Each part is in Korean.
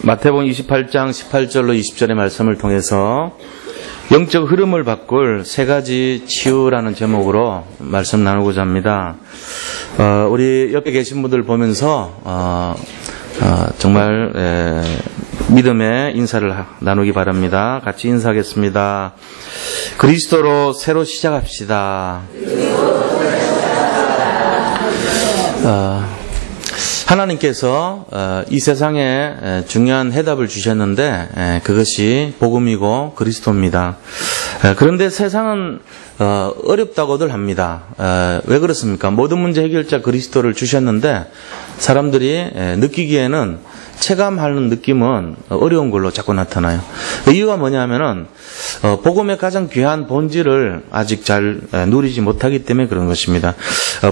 마태복음 28장 18절로 20절의 말씀을 통해서 영적 흐름을 바꿀 세 가지 치유라는 제목으로 말씀 나누고자 합니다. 우리 옆에 계신 분들 보면서 정말 믿음의 인사를 나누기 바랍니다. 같이 인사하겠습니다. 그리스도로 새로 시작합시다. 하나님께서 이 세상에 중요한 해답을 주셨는데 그것이 복음이고 그리스도입니다. 그런데 세상은 어렵다고들 합니다. 왜 그렇습니까? 모든 문제 해결자 그리스도를 주셨는데 사람들이 느끼기에는 체감하는 느낌은 어려운 걸로 자꾸 나타나요. 이유가 뭐냐면은 복음의 가장 귀한 본질을 아직 잘 누리지 못하기 때문에 그런 것입니다.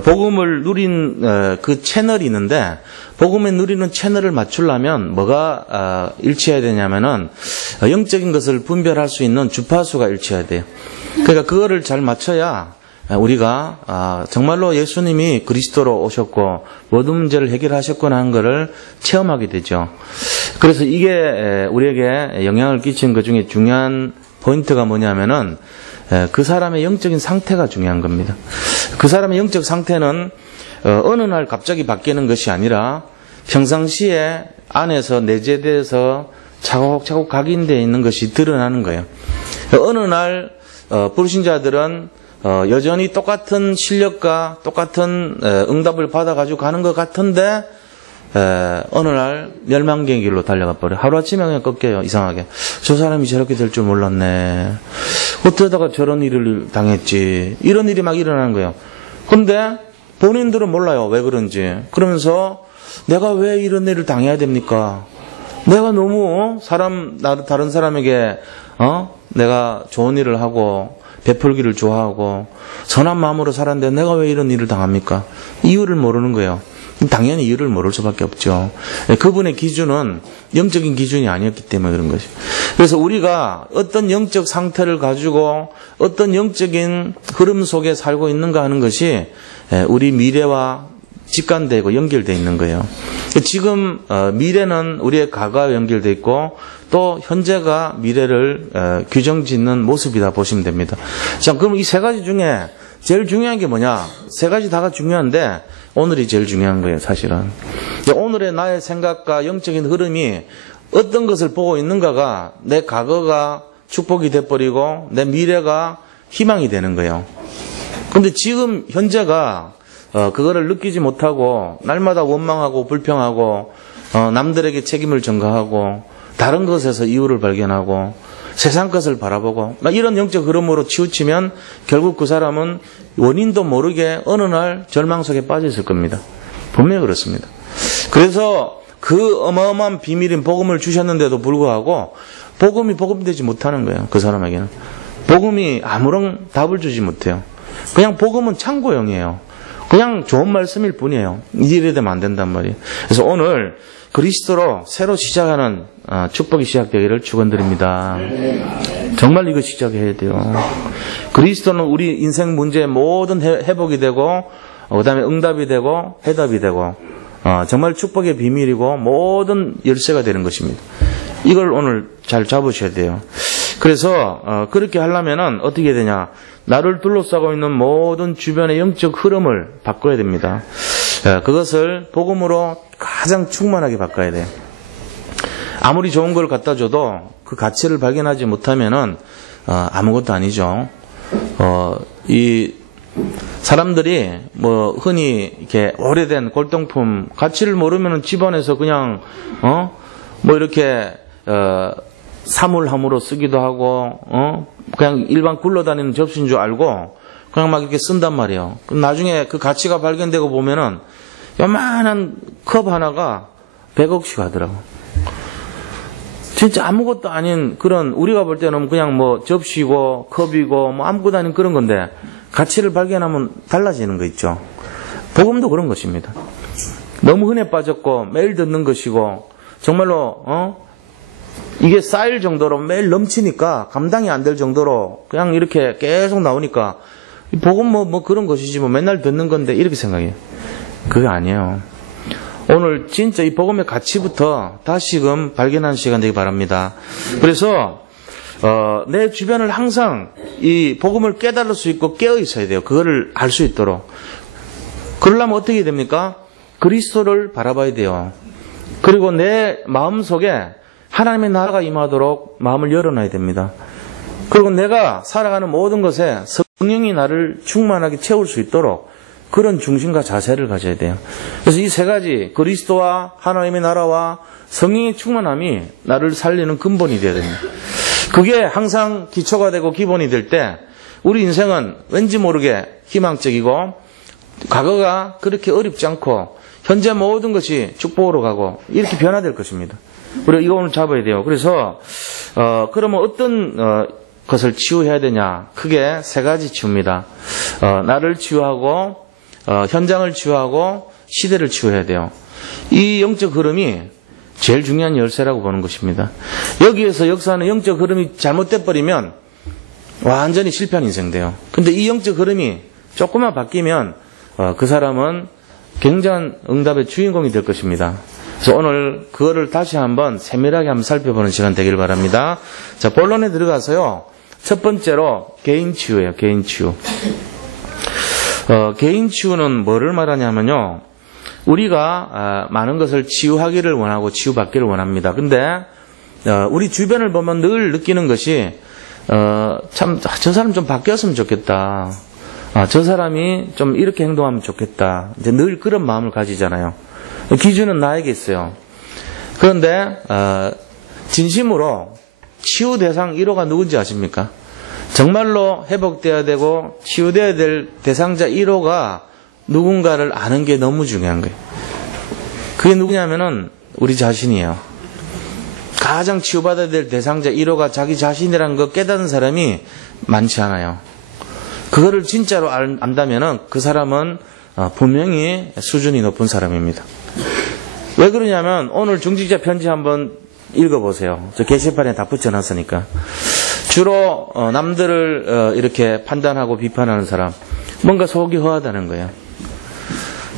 복음을 누린 그 채널이 있는데 복음에 누리는 채널을 맞추려면 뭐가 일치해야 되냐면은 영적인 것을 분별할 수 있는 주파수가 일치해야 돼요. 그러니까 그거를 잘 맞춰야 우리가 정말로 예수님이 그리스도로 오셨고 모든 문제를 해결하셨구나 하는 것을 체험하게 되죠. 그래서 이게 우리에게 영향을 끼친 것 중에 중요한 포인트가 뭐냐면은 그 사람의 영적인 상태가 중요한 겁니다. 그 사람의 영적 상태는 어느 날 갑자기 바뀌는 것이 아니라 평상시에 안에서 내재돼서 차곡차곡 각인되어 있는 것이 드러나는 거예요. 어느 날 불신자들은 여전히 똑같은 실력과 똑같은 응답을 받아가지고 가는 것 같은데 어느 날 멸망의 길로 달려가 버려요. 하루아침에 그냥 꺾여요. 이상하게. 저 사람이 저렇게 될 줄 몰랐네. 어쩌다가 저런 일을 당했지. 이런 일이 막 일어나는 거예요. 근데 본인들은 몰라요. 왜 그런지. 그러면서 내가 왜 이런 일을 당해야 됩니까? 내가 너무 다른 사람에게 내가 좋은 일을 하고 베풀기를 좋아하고 선한 마음으로 살았는데 내가 왜 이런 일을 당합니까? 이유를 모르는 거예요. 당연히 이유를 모를 수밖에 없죠. 그분의 기준은 영적인 기준이 아니었기 때문에 그런 것이죠. 그래서 우리가 어떤 영적 상태를 가지고 어떤 영적인 흐름 속에 살고 있는가 하는 것이 우리 미래와 직관되고 연결되어 있는 거예요. 지금 미래는 우리의 과거와 연결되어 있고 또 현재가 미래를 규정짓는 모습이다 보시면 됩니다. 자, 그럼 이 세 가지 중에 제일 중요한 게 뭐냐? 세 가지 다가 중요한데 오늘이 제일 중요한 거예요, 사실은. 오늘의 나의 생각과 영적인 흐름이 어떤 것을 보고 있는가가 내 과거가 축복이 돼버리고 내 미래가 희망이 되는 거예요. 근데 지금 현재가 그거를 느끼지 못하고 날마다 원망하고 불평하고 남들에게 책임을 전가하고 다른 것에서 이유를 발견하고 세상 것을 바라보고 이런 영적 흐름으로 치우치면 결국 그 사람은 원인도 모르게 어느 날 절망 속에 빠져 있을 겁니다. 분명히 그렇습니다. 그래서 그 어마어마한 비밀인 복음을 주셨는데도 불구하고 복음이 복음되지 못하는 거예요. 그 사람에게는. 복음이 아무런 답을 주지 못해요. 그냥 복음은 참고용이에요. 그냥 좋은 말씀일 뿐이에요. 이래 되면 안 된단 말이에요. 그래서 오늘 그리스도로 새로 시작하는 축복이 시작되기를 축원드립니다. 정말 이거 시작해야 돼요. 그리스도는 우리 인생 문제의 모든 회복이 되고 그다음에 응답이 되고 해답이 되고 정말 축복의 비밀이고 모든 열쇠가 되는 것입니다. 이걸 오늘 잘 잡으셔야 돼요. 그래서 그렇게 하려면은 어떻게 되냐? 나를 둘러싸고 있는 모든 주변의 영적 흐름을 바꿔야 됩니다. 그것을 복음으로 가장 충만하게 바꿔야 돼요. 아무리 좋은 걸 갖다 줘도 그 가치를 발견하지 못하면은 아무것도 아니죠. 이 사람들이 흔히 이렇게 오래된 골동품 가치를 모르면은 집안에서 그냥 이렇게 사물함으로 쓰기도 하고 그냥 일반 굴러다니는 접시인 줄 알고 그냥 막 이렇게 쓴단 말이에요. 그럼 나중에 그 가치가 발견되고 보면은 요만한 컵 하나가 100억씩 하더라고. 진짜 아무것도 아닌 그런 우리가 볼 때는 그냥 접시고 컵이고 아무것도 아닌 그런 건데 가치를 발견하면 달라지는 거 있죠. 복음도 그런 것입니다. 너무 흔해 빠졌고 매일 듣는 것이고 정말로 이게 쌓일 정도로 매일 넘치니까 감당이 안 될 정도로 그냥 이렇게 계속 나오니까 복음 그런 것이지 맨날 듣는 건데 이렇게 생각해요. 그게 아니에요. 오늘 진짜 이 복음의 가치부터 다시금 발견하는 시간 되기 바랍니다. 그래서 내 주변을 항상 이 복음을 깨달을 수 있고 깨어 있어야 돼요. 그거를 알 수 있도록. 그러려면 어떻게 됩니까? 그리스도를 바라봐야 돼요. 그리고 내 마음속에 하나님의 나라가 임하도록 마음을 열어놔야 됩니다. 그리고 내가 살아가는 모든 것에 성령이 나를 충만하게 채울 수 있도록 그런 중심과 자세를 가져야 돼요. 그래서 이 세 가지, 그리스도와 하나님의 나라와 성령의 충만함이 나를 살리는 근본이 되어야 됩니다. 그게 항상 기초가 되고 기본이 될 때 우리 인생은 왠지 모르게 희망적이고 과거가 그렇게 어렵지 않고 현재 모든 것이 축복으로 가고 이렇게 변화될 것입니다. 우리가 이거 오늘 잡아야 돼요. 그래서 그러면 어떤 것을 치유해야 되냐? 크게 세 가지 치유입니다. 나를 치유하고 현장을 치유하고 시대를 치유해야 돼요. 이 영적 흐름이 제일 중요한 열쇠라고 보는 것입니다. 여기에서 역사하는 영적 흐름이 잘못돼 버리면 완전히 실패한 인생 돼요. 근데 이 영적 흐름이 조금만 바뀌면 그 사람은 굉장한 응답의 주인공이 될 것입니다. 그래서 오늘 그거를 다시 한번 세밀하게 한번 살펴보는 시간 되길 바랍니다. 자, 본론에 들어가서요. 첫 번째로 개인 치유예요. 개인 치유. 개인 치유는 뭐를 말하냐면요. 우리가 많은 것을 치유하기를 원하고 치유받기를 원합니다. 근데 우리 주변을 보면 늘 느끼는 것이 참 저 사람 좀 바뀌었으면 좋겠다. 저 사람이 좀 이렇게 행동하면 좋겠다. 이제 늘 그런 마음을 가지잖아요. 기준은 나에게 있어요. 그런데 진심으로 치유 대상 1호가 누군지 아십니까? 정말로 회복돼야 되고 치유돼야 될 대상자 1호가 누군가를 아는 게 너무 중요한 거예요. 그게 누구냐면은 우리 자신이에요. 가장 치유받아야 될 대상자 1호가 자기 자신이라는 거 깨닫는 사람이 많지 않아요. 그거를 진짜로 안다면은 그 사람은 분명히 수준이 높은 사람입니다. 왜 그러냐면 오늘 중직자 편지 한번 읽어보세요. 저 게시판에 다 붙여놨으니까. 주로 남들을 이렇게 판단하고 비판하는 사람, 뭔가 속이 허하다는 거예요.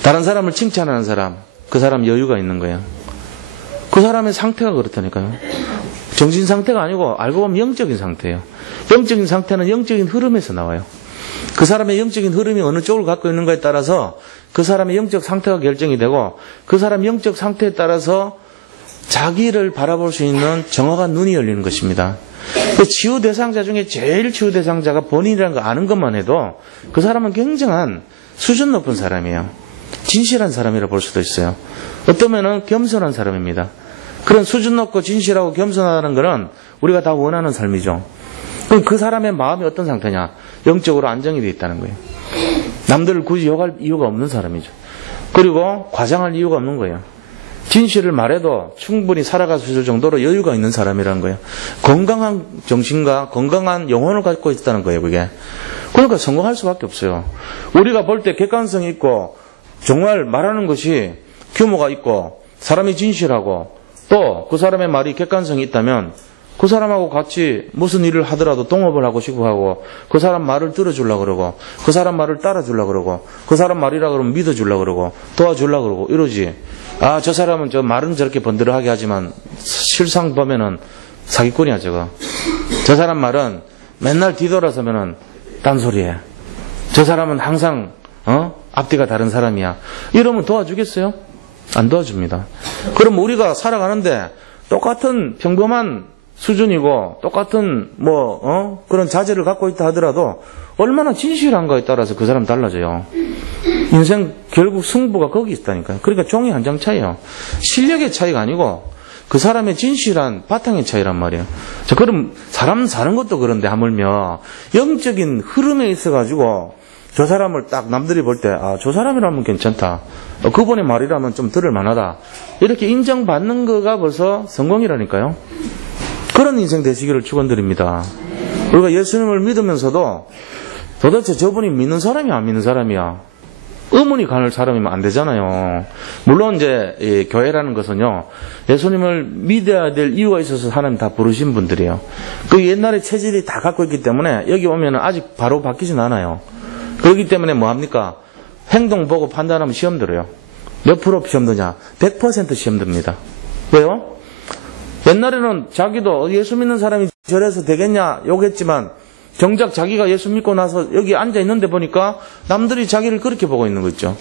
다른 사람을 칭찬하는 사람, 그 사람 여유가 있는 거예요. 그 사람의 상태가 그렇다니까요. 정신 상태가 아니고 알고 보면 영적인 상태예요. 영적인 상태는 영적인 흐름에서 나와요. 그 사람의 영적인 흐름이 어느 쪽을 갖고 있는가에 따라서 그 사람의 영적 상태가 결정이 되고 그 사람의 영적 상태에 따라서 자기를 바라볼 수 있는 정확한 눈이 열리는 것입니다. 그 치유 대상자 중에 제일 치유 대상자가 본인이라는 거 아는 것만 해도 그 사람은 굉장한 수준 높은 사람이에요. 진실한 사람이라 볼 수도 있어요. 어떠면은 겸손한 사람입니다. 그런 수준 높고 진실하고 겸손하다는 것은 우리가 다 원하는 삶이죠. 그럼 그 사람의 마음이 어떤 상태냐? 영적으로 안정이 되어 있다는 거예요. 남들을 굳이 욕할 이유가 없는 사람이죠. 그리고 과장할 이유가 없는 거예요. 진실을 말해도 충분히 살아갈 수 있을 정도로 여유가 있는 사람이라는 거예요. 건강한 정신과 건강한 영혼을 갖고 있다는 거예요, 그게. 그러니까 성공할 수밖에 없어요. 우리가 볼 때 객관성이 있고 정말 말하는 것이 규모가 있고 사람이 진실하고 또 그 사람의 말이 객관성이 있다면 그 사람하고 같이 무슨 일을 하더라도 동업을 하고 싶어 하고 그 사람 말을 들어주려고 그러고 그 사람 말을 따라주려고 그러고 그 사람 말이라 그러면 믿어주려고 그러고 도와주려고 그러고 이러지. 아, 저 사람은 저 말은 저렇게 번들어하게 하지만 실상 보면은 사기꾼이야 저거. 저 사람 말은 맨날 뒤돌아서면은 딴소리해. 저 사람은 항상 앞뒤가 다른 사람이야. 이러면 도와주겠어요? 안 도와줍니다. 그럼 우리가 살아가는데 똑같은 평범한 수준이고 똑같은 그런 자질을 갖고 있다 하더라도 얼마나 진실한가에 따라서 그 사람 달라져요. 인생 결국 승부가 거기 있다니까요. 그러니까 종이 한 장 차이요. 실력의 차이가 아니고 그 사람의 진실한 바탕의 차이란 말이에요. 자, 그럼 사람 사는 것도 그런데 하물며 영적인 흐름에 있어가지고 저 사람을 딱 남들이 볼 때 저 사람이라면 괜찮다. 그분의 말이라면 좀 들을 만하다. 이렇게 인정받는 거가 벌써 성공이라니까요. 그런 인생 되시기를 축원드립니다. 우리가 예수님을 믿으면서도 도대체 저분이 믿는 사람이야 안 믿는 사람이야 의문이 가는 사람이면 안 되잖아요. 물론 이제 이 교회라는 것은요 예수님을 믿어야 될 이유가 있어서 하나님 다 부르신 분들이에요. 그 옛날에 체질이 다 갖고 있기 때문에 여기 오면 아직 바로 바뀌진 않아요. 그렇기 때문에 뭐합니까? 행동 보고 판단하면 시험 들어요. 몇 프로 시험 드냐? 100% 시험 듭니다. 왜요? 옛날에는 자기도 예수 믿는 사람이 저래서 되겠냐 욕했지만 정작 자기가 예수 믿고 나서 여기 앉아 있는데 보니까 남들이 자기를 그렇게 보고 있는 거 있죠.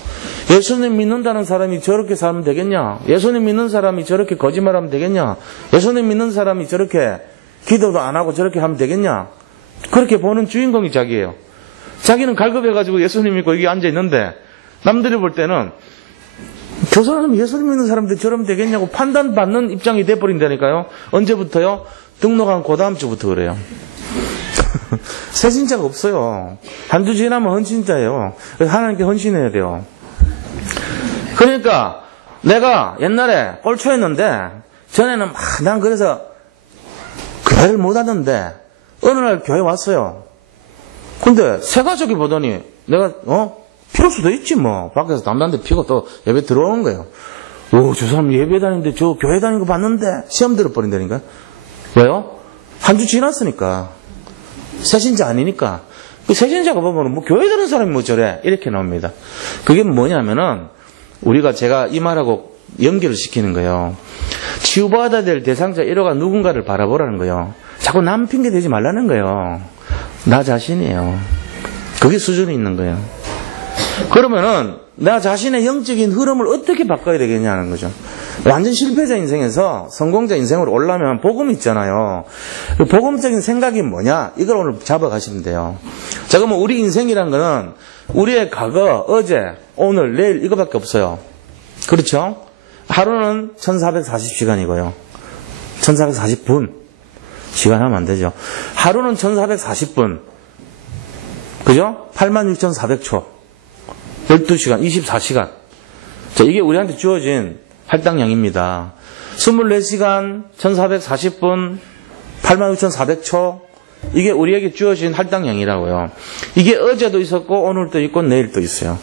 예수님 믿는다는 사람이 저렇게 살면 되겠냐? 예수님 믿는 사람이 저렇게 거짓말하면 되겠냐? 예수님 믿는 사람이 저렇게 기도도 안 하고 저렇게 하면 되겠냐? 그렇게 보는 주인공이 자기예요. 자기는 갈급해가지고 예수님 믿고 여기 앉아 있는데 남들이 볼 때는 저 사람 예수님 믿는 사람들 저러면 되겠냐고 판단받는 입장이 돼버린다니까요. 언제부터요? 등록한 그 다음 주부터 그래요. 새신자가 없어요. 한 주 지나면 헌신자예요. 하나님께 헌신해야 돼요. 그러니까 내가 옛날에 꼴초였는데 전에는 막 난 그래서 교회를 못 하던데 어느 날 교회 왔어요. 근데 새 가족이 보더니 내가 피울 수도 있지 뭐. 밖에서 담담대 피고 또 예배 들어오는 거예요. 오, 저 사람 예배 다니는데 저 교회 다니는 거 봤는데 시험 들어버린다니까. 왜요? 한 주 지났으니까. 새신자 아니니까. 그 새신자가 보면 뭐 교회 다니는 사람이 뭐 저래 이렇게 나옵니다. 그게 뭐냐면은 제가 이 말하고 연결을 시키는 거예요. 치유받아야 될 대상자 1호가 누군가를 바라보라는 거예요. 자꾸 남 핑계 대지 말라는 거예요. 나 자신이에요. 그게 수준이 있는 거예요. 그러면은 나 자신의 영적인 흐름을 어떻게 바꿔야 되겠냐는 거죠. 완전 실패자 인생에서 성공자 인생으로 올라면 복음이 있잖아요. 그 복음적인 생각이 뭐냐? 이걸 오늘 잡아가시면 돼요. 자, 그러면 우리 인생이란 거는 우리의 과거, 어제, 오늘, 내일 이거밖에 없어요. 그렇죠? 하루는 1440시간이고요. 1440분. 시간 하면 안 되죠. 하루는 1440분. 그죠? 86,400초. 12시간, 24시간. 자, 이게 우리한테 주어진 할당량입니다. 24시간, 1440분, 86,400초. 이게 우리에게 주어진 할당량이라고요. 이게 어제도 있었고, 오늘도 있고, 내일도 있어요.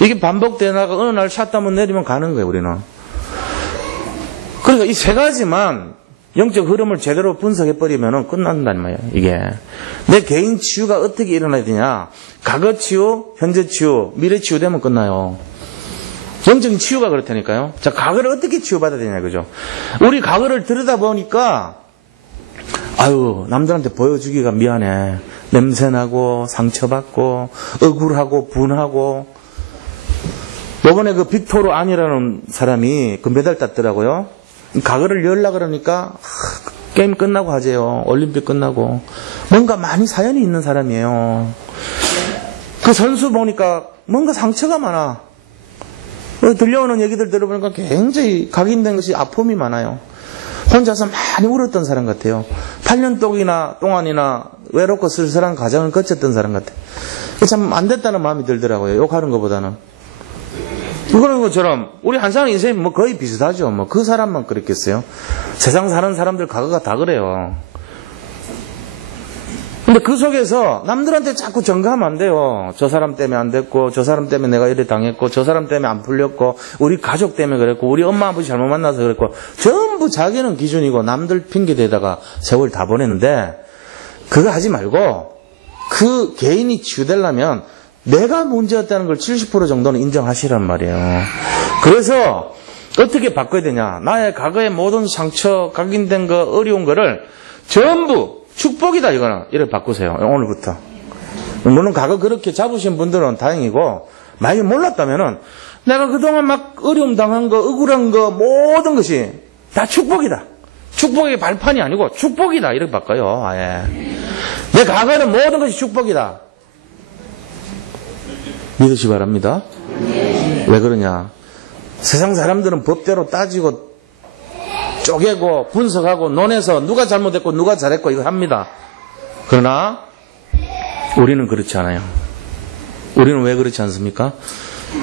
이게 반복되다가 어느 날 샷다운 내리면 가는 거예요, 우리는. 그러니까 이 세 가지만 영적 흐름을 제대로 분석해버리면 끝난단 말이에요, 이게. 내 개인 치유가 어떻게 일어나야 되냐. 과거 치유, 현재 치유, 미래 치유 되면 끝나요. 영적인 치유가 그렇다니까요. 자, 과거를 어떻게 치유받아야 되냐, 그죠? 우리 과거를 들여다보니까, 남들한테 보여주기가 미안해. 냄새나고, 상처받고, 억울하고, 분하고. 요번에 그 빅토르 안이라는 사람이 금메달 땄더라고요. 과거를 열라 그러니까, 게임 끝나고 하재요. 올림픽 끝나고. 뭔가 많이 사연이 있는 사람이에요. 그 선수 보니까 뭔가 상처가 많아. 들려오는 얘기들 들어보니까 굉장히 각인된 것이 아픔이 많아요. 혼자서 많이 울었던 사람 같아요. 8년 동안이나 외롭고 쓸쓸한 가정을 거쳤던 사람 같아요. 참 안 됐다는 마음이 들더라고요. 욕하는 것보다는. 그런 것처럼 우리 한 사람 인생이 뭐 거의 비슷하죠. 뭐 그 사람만 그랬겠어요. 세상 사는 사람들 과거가 다 그래요. 근데 그 속에서 남들한테 자꾸 전가하면 안 돼요. 저 사람 때문에 안 됐고, 저 사람 때문에 내가 이래 당했고, 저 사람 때문에 안 풀렸고, 우리 가족 때문에 그랬고, 우리 엄마 아버지 잘못 만나서 그랬고, 전부 자기는 기준이고 남들 핑계대다가 세월 다 보냈는데, 그거 하지 말고 그 개인이 치유되려면 내가 문제였다는 걸 70% 정도는 인정하시란 말이에요. 그래서 어떻게 바꿔야 되냐. 나의 과거의 모든 상처, 각인된 거, 어려운 거를 전부 축복이다 이거는. 이렇게 바꾸세요. 오늘부터. 물론 과거 그렇게 잡으신 분들은 다행이고, 만약에 몰랐다면은 내가 그동안 막 어려움 당한 거, 억울한 거, 모든 것이 다 축복이다. 축복의 발판이 아니고 축복이다. 이렇게 바꿔요. 아예. 내 과거는 모든 것이 축복이다. 믿으시기 바랍니다. 왜 그러냐. 세상 사람들은 법대로 따지고 쪼개고 분석하고 논해서 누가 잘못했고 누가 잘했고 이거 합니다. 그러나 우리는 그렇지 않아요. 우리는 왜 그렇지 않습니까?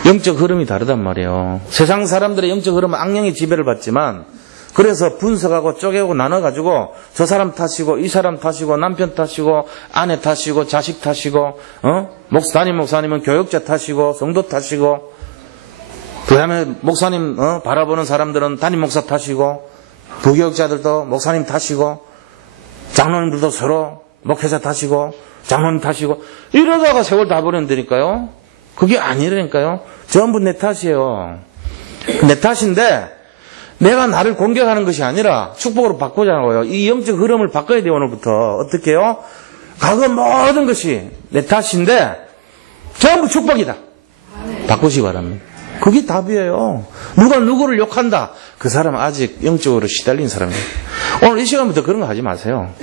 영적 흐름이 다르단 말이에요. 세상 사람들의 영적 흐름은 악령의 지배를 받지만, 그래서 분석하고 쪼개고 나눠가지고 저 사람 탓이고 이 사람 탓이고 남편 탓이고 아내 탓이고 자식 탓이고 담임 목사님은 교육자 탓이고 성도 탓이고, 그 다음에 목사님 바라보는 사람들은 담임 목사 탓이고, 부교육자들도 목사님 탓이고, 장로님들도 서로 목회자 탓이고 장로님 탓이고, 이러다가 세월 다 버린다니까요. 그게 아니라니까요. 전부 내 탓이에요. 내 탓인데 내가 나를 공격하는 것이 아니라 축복으로 바꾸자고요. 이 영적 흐름을 바꿔야 돼요. 오늘부터. 어떻게 해요? 과거 모든 것이 내 탓인데 전부 축복이다. 바꾸시기 바랍니다. 그게 답이에요. 누가 누구를 욕한다. 그 사람은 아직 영적으로 시달린 사람이에요. 오늘 이 시간부터 그런 거 하지 마세요.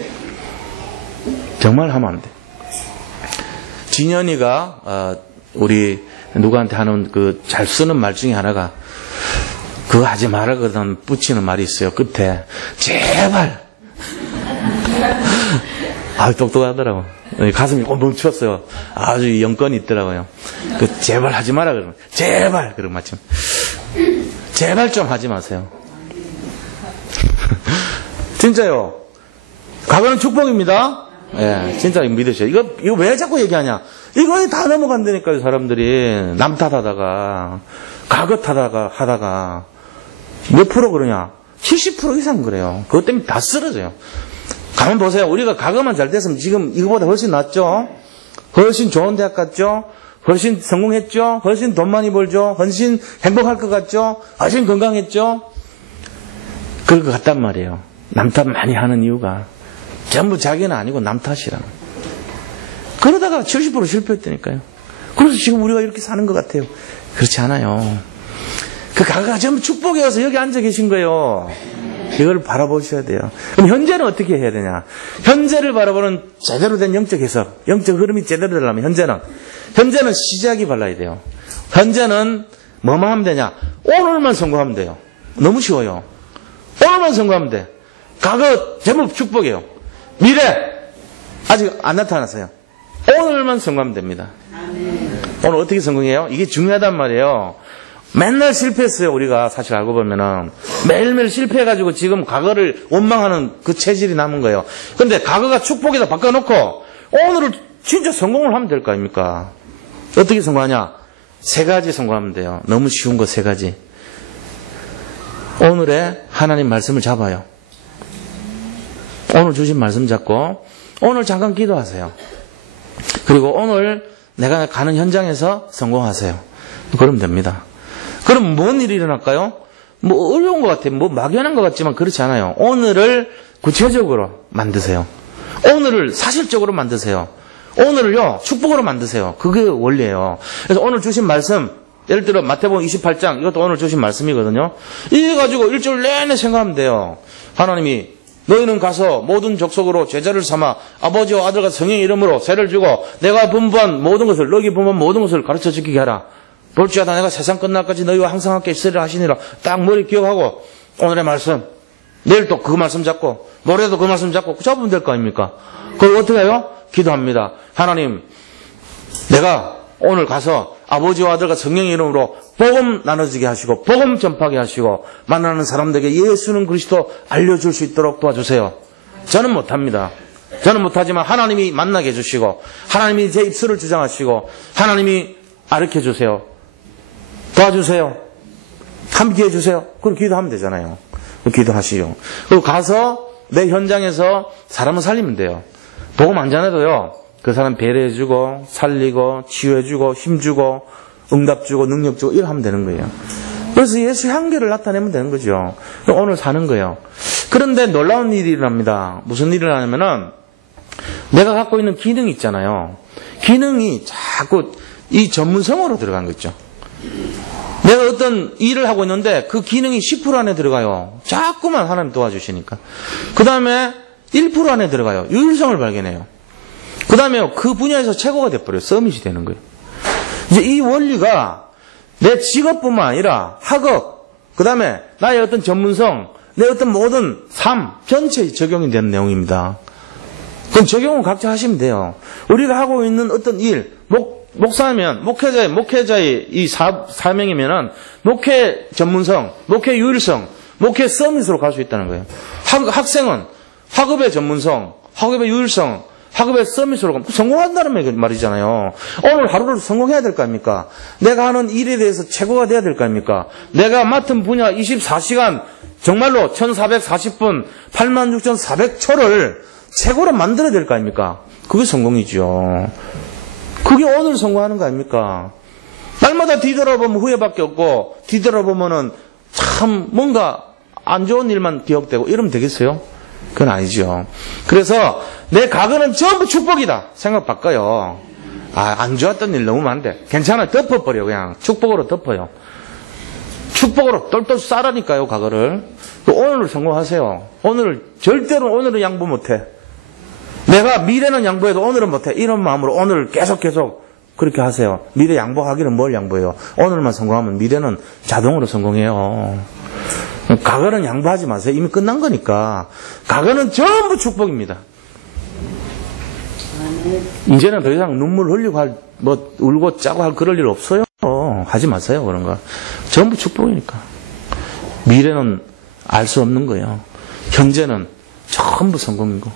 정말 하면 안 돼. 진현이가 우리 누구한테 하는 그 잘 쓰는 말 중에 하나가 그거 하지 말라거든 붙이는 말이 있어요. 끝에 제발. 아주 똑똑하더라고. 가슴이 꼭 멈췄어요. 아주 영건이 있더라고요. 그 제발 하지 마라 그러면 제발 그러고 마침 제발 좀 하지 마세요. 진짜요. 과거는 축복입니다. 예, 진짜 믿으셔요. 이거 왜 자꾸 얘기하냐? 이거 다 넘어간다니까요, 사람들이. 남 탓하다가, 과거 하다가. 몇 프로 그러냐? 70% 이상 그래요. 그것 때문에 다 쓰러져요. 가만 보세요. 우리가 과거만 잘 됐으면 지금 이거보다 훨씬 낫죠? 훨씬 좋은 대학 갔죠? 훨씬 성공했죠? 훨씬 돈 많이 벌죠? 훨씬 행복할 것 같죠? 훨씬 건강했죠? 그럴 것 같단 말이에요. 남 탓 많이 하는 이유가 전부 자기는 아니고 남 탓이라는. 그러다가 70% 실패했다니까요. 그래서 지금 우리가 이렇게 사는 것 같아요. 그렇지 않아요. 그 과거가 전부 축복이어서 여기 앉아 계신 거예요. 이걸 바라보셔야 돼요. 그럼 현재는 어떻게 해야 되냐? 현재를 바라보는 제대로 된 영적 해석, 영적 흐름이 제대로 되려면 현재는 시작이 발라야 돼요. 현재는 뭐만 하면 되냐? 오늘만 성공하면 돼요. 너무 쉬워요. 오늘만 성공하면 돼. 과거 전부 축복이에요. 미래 아직 안 나타났어요. 오늘만 성공하면 됩니다. 오늘 어떻게 성공해요? 이게 중요하단 말이에요. 맨날 실패했어요. 우리가 사실 알고 보면은 매일매일 실패해가지고 지금 과거를 원망하는 그 체질이 남은 거예요. 그런데 과거가 축복이다 바꿔놓고 오늘을 진짜 성공을 하면 될 거 아닙니까? 어떻게 성공하냐? 3가지 성공하면 돼요. 너무 쉬운 거 3가지. 오늘의 하나님 말씀을 잡아요. 오늘 주신 말씀 잡고 오늘 잠깐 기도하세요. 그리고 오늘 내가 가는 현장에서 성공하세요. 그러면 됩니다. 그럼 뭔 일이 일어날까요? 뭐 어려운 것 같아요. 뭐 막연한 것 같지만 그렇지 않아요. 오늘을 구체적으로 만드세요. 오늘을 사실적으로 만드세요. 오늘을요 축복으로 만드세요. 그게 원리예요. 그래서 오늘 주신 말씀, 예를 들어 마태복음 28장 이것도 오늘 주신 말씀이거든요. 이거 가지고 일주일 내내 생각하면 돼요. 하나님이 너희는 가서 모든 족속으로 제자를 삼아 아버지와 아들과 성령의 이름으로 세를 주고 내가 분부한 모든 것을 너희 분부한 모든 것을 가르쳐 지키게 하라. 볼지어다 내가 세상 끝날까지 너희와 항상 함께 있으리라 하시니라. 딱 머리 기억하고 오늘의 말씀, 내일 또 그 말씀 잡고 모레도 그 말씀 잡고 잡으면 될 거 아닙니까? 그걸 어떻게 해요? 기도합니다. 하나님, 내가 오늘 가서 아버지와 아들과 성령의 이름으로 복음 나눠주게 하시고 복음 전파하게 하시고 만나는 사람들에게 예수는 그리스도 알려줄 수 있도록 도와주세요. 저는 못합니다. 저는 못하지만 하나님이 만나게 해주시고 하나님이 제 입술을 주장하시고 하나님이 가르쳐주세요. 도와주세요. 함께 해주세요. 그럼 기도하면 되잖아요. 기도하시죠. 그리고 가서 내 현장에서 사람을 살리면 돼요. 복음 안 전해도요. 그 사람 배려해주고 살리고 치유해주고 힘주고 응답주고 능력주고 이렇게 하면 되는 거예요. 그래서 예수의 한계를 나타내면 되는 거죠. 오늘 사는 거예요. 그런데 놀라운 일이 일어납니다. 무슨 일이 일어나냐면은 내가 갖고 있는 기능이 있잖아요. 기능이 자꾸 이 전문성으로 들어간 거 있죠. 내가 어떤 일을 하고 있는데 그 기능이 10% 안에 들어가요. 자꾸만 하나님 도와주시니까. 그 다음에 1% 안에 들어가요. 유일성을 발견해요. 그 다음에 그 분야에서 최고가 돼버려요. 서밋이 되는 거예요. 이제 이 원리가 내 직업뿐만 아니라 학업, 그 다음에 나의 어떤 전문성, 내 어떤 모든 삶 전체에 적용이 되는 내용입니다. 그럼 적용은 각자 하시면 돼요. 우리가 하고 있는 어떤 일, 목사면, 목회자의 이 사명이면은, 목회 전문성, 목회 유일성, 목회 서밋으로 갈 수 있다는 거예요. 학생은 학업의 전문성, 학업의 유일성, 학업의 서밋으로 가면 성공한다는 말이잖아요. 오늘 하루를 성공해야 될 거 아닙니까? 내가 하는 일에 대해서 최고가 돼야 될 거 아닙니까? 내가 맡은 분야 24시간, 정말로 1440분, 86,400초를 최고로 만들어야 될 거 아닙니까? 그게 성공이죠. 그게 오늘 성공하는 거 아닙니까? 날마다 때마다 뒤돌아보면 후회밖에 없고, 뒤돌아보면은 참 뭔가 안 좋은 일만 기억되고 이러면 되겠어요? 그건 아니죠. 그래서 내 과거는 전부 축복이다 생각 바꿔요. 안 좋았던 일 너무 많은데 괜찮아요. 덮어버려. 그냥 축복으로 덮어요. 축복으로 똘똘 싸라니까요. 과거를. 오늘을 성공하세요. 절대로 오늘은 양보 못해. 내가 미래는 양보해도 오늘은 못해. 이런 마음으로 오늘 계속 그렇게 하세요. 미래 양보하기는 뭘 양보해요? 오늘만 성공하면 미래는 자동으로 성공해요. 과거는 양보하지 마세요. 이미 끝난 거니까. 과거는 전부 축복입니다. 이제는 더 이상 눈물 흘리고 울고 짜고 할 그럴 일 없어요. 하지 마세요. 그런 거. 전부 축복이니까. 미래는 알 수 없는 거예요. 현재는 전부 성공이고.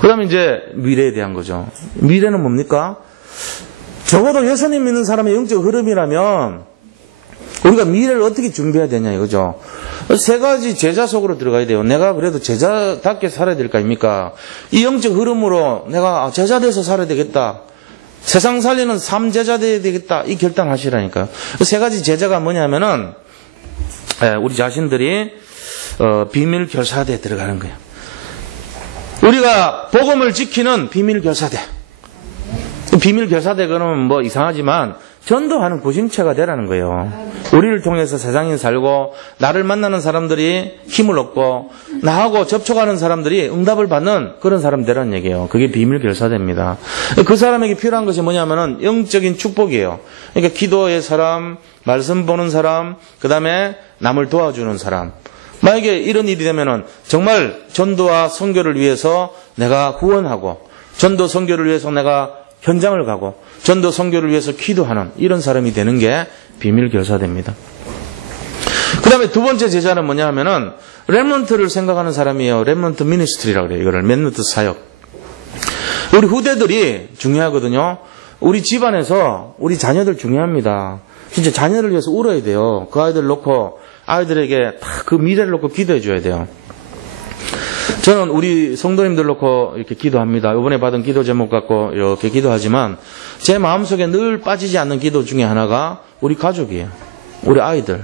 그 다음에 이제 미래에 대한 거죠. 미래는 뭡니까? 적어도 예수님 믿는 사람의 영적 흐름이라면 우리가 미래를 어떻게 준비해야 되냐 이거죠. 세 가지 제자 속으로 들어가야 돼요. 내가 그래도 제자답게 살아야 될 거 아닙니까? 이 영적 흐름으로 내가 제자 돼서 살아야 되겠다. 세상 살리는 삶 제자 돼야 되겠다. 이 결단하시라니까요. 세 가지 제자가 뭐냐면은 우리 자신들이 비밀 결사대에 들어가는 거예요. 우리가 복음을 지키는 비밀 결사대. 비밀 결사대 그러면 뭐 이상하지만 전도하는 구심체가 되라는 거예요. 우리를 통해서 세상에 살고 나를 만나는 사람들이 힘을 얻고 나하고 접촉하는 사람들이 응답을 받는 그런 사람 되라는 얘기예요. 그게 비밀 결사대입니다. 그 사람에게 필요한 것이 뭐냐면은 영적인 축복이에요. 그러니까 기도의 사람, 말씀 보는 사람, 그 다음에 남을 도와주는 사람. 만약에 이런 일이 되면은 정말 전도와 선교를 위해서 내가 후원하고 전도 선교를 위해서 내가 현장을 가고 전도 선교를 위해서 기도하는 이런 사람이 되는 게 비밀 결사대입니다. 그 다음에 두 번째 제자는 뭐냐 하면은 렘넌트를 생각하는 사람이에요. 렘넌트 미니스트리라고 그래요. 이거를 렘넌트 사역. 우리 후대들이 중요하거든요. 우리 집안에서 우리 자녀들 중요합니다. 진짜 자녀를 위해서 울어야 돼요. 그 아이들 놓고 아이들에게 다 그 미래를 놓고 기도해 줘야 돼요. 저는 우리 성도님들 놓고 이렇게 기도합니다. 이번에 받은 기도 제목 갖고 이렇게 기도하지만 제 마음속에 늘 빠지지 않는 기도 중에 하나가 우리 가족이에요. 우리 아이들.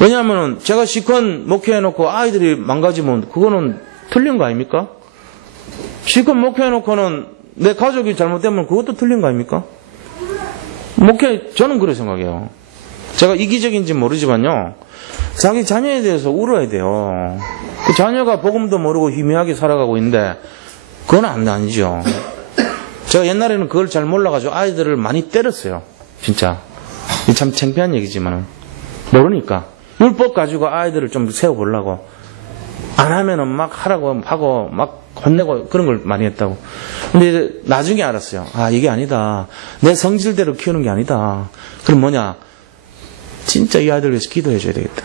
왜냐하면 제가 실컷 목회해놓고 아이들이 망가지면 그거는 틀린 거 아닙니까? 실컷 목회해놓고는 내 가족이 잘못되면 그것도 틀린 거 아닙니까? 저는 그렇게 생각해요. 제가 이기적인지 모르지만요. 자기 자녀에 대해서 울어야 돼요. 그 자녀가 복음도 모르고 희미하게 살아가고 있는데 그건 아니죠. 제가 옛날에는 그걸 잘 몰라가지고 아이들을 많이 때렸어요. 진짜. 참 창피한 얘기지만 모르니까. 율법 가지고 아이들을 좀 세워보려고. 안 하면은 막 하라고 하고 막 혼내고 그런 걸 많이 했다고. 근데 나중에 알았어요. 이게 아니다. 내 성질대로 키우는 게 아니다. 그럼 뭐냐. 진짜 이 아이들 위해서 기도해 줘야 되겠다.